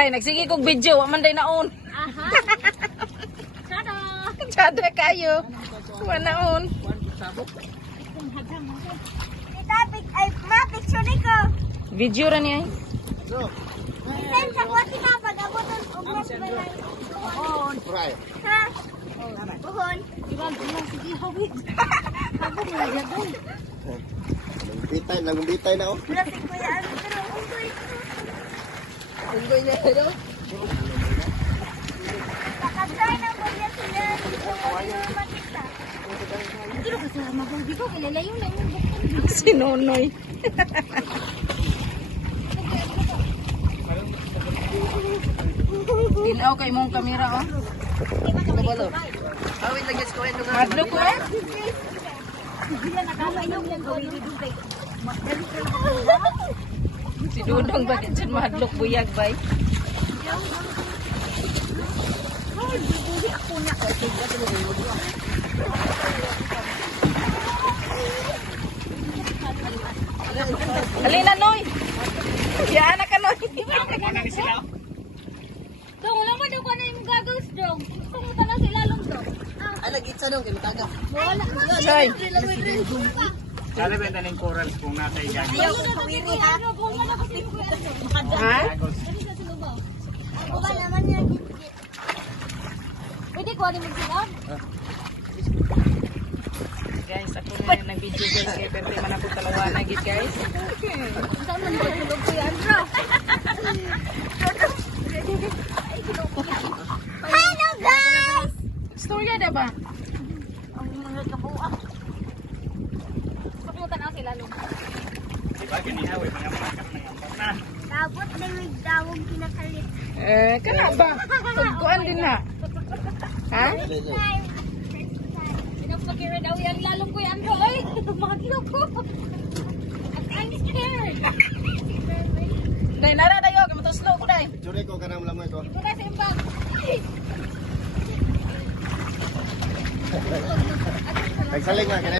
Day, nagsige kong video. Waman day naon. Aha. Sada. Sada kayo. Wanaon. Picture ni ko. Video ra niya. Sen sa kwati na pag-abot ng ugmas balay. Buhon. Ha? Buhon. Iwan ko lang sige hawid. Ako mo yagoy. Nagumbitay na oh. Lasik ko yan. Pero unggoy. Unggoy niya ito. Nakatry na mo niya sila. Makita. Pero kasama ko. Di ko kilalayo na yung bukod. Si Nonoy. Ilaw kay mong kamera oh. Awit lagi sa kuwento ka. Madlo ko eh. Bila nakala yung yan gawin ni Dugay. Si Dudong ba din siya madlok buyag bay. Ay, bubuli ako na. Alina Noy. Yan ka Noy. Dong, wala mo daw ko na yung gagawin dong. Kumusta na sila long dong? Ay lagitsa dong kay mataga. Wala. Soy. Kala benta ng corals kung nasa iyan. Ayaw ko kawiri ha. Ha? Ako ba naman niya git-git. Pwede ko rin magsigaw? Guys, ako na yung nag-video guys. Kaya pwede man ako talawana gid guys. Saan man ba tulog ko yan, bro? Hello guys! Storya na ba? Ang mga kabuang. Papunta na sila long. Diba ginihaw eh, mga makakap na yan. Dabot na yung dawong kinakalit. Kana ba? Tugkuan din na. Ha? Pinapakira daw yan, lalong ko yan, bro. Ay, maglo ko. At I'm scared. Day, nara dayo. Kamatuslo ko day. Jure ko kanang lamoy ko. Ito na sa imbang. Nagsalig na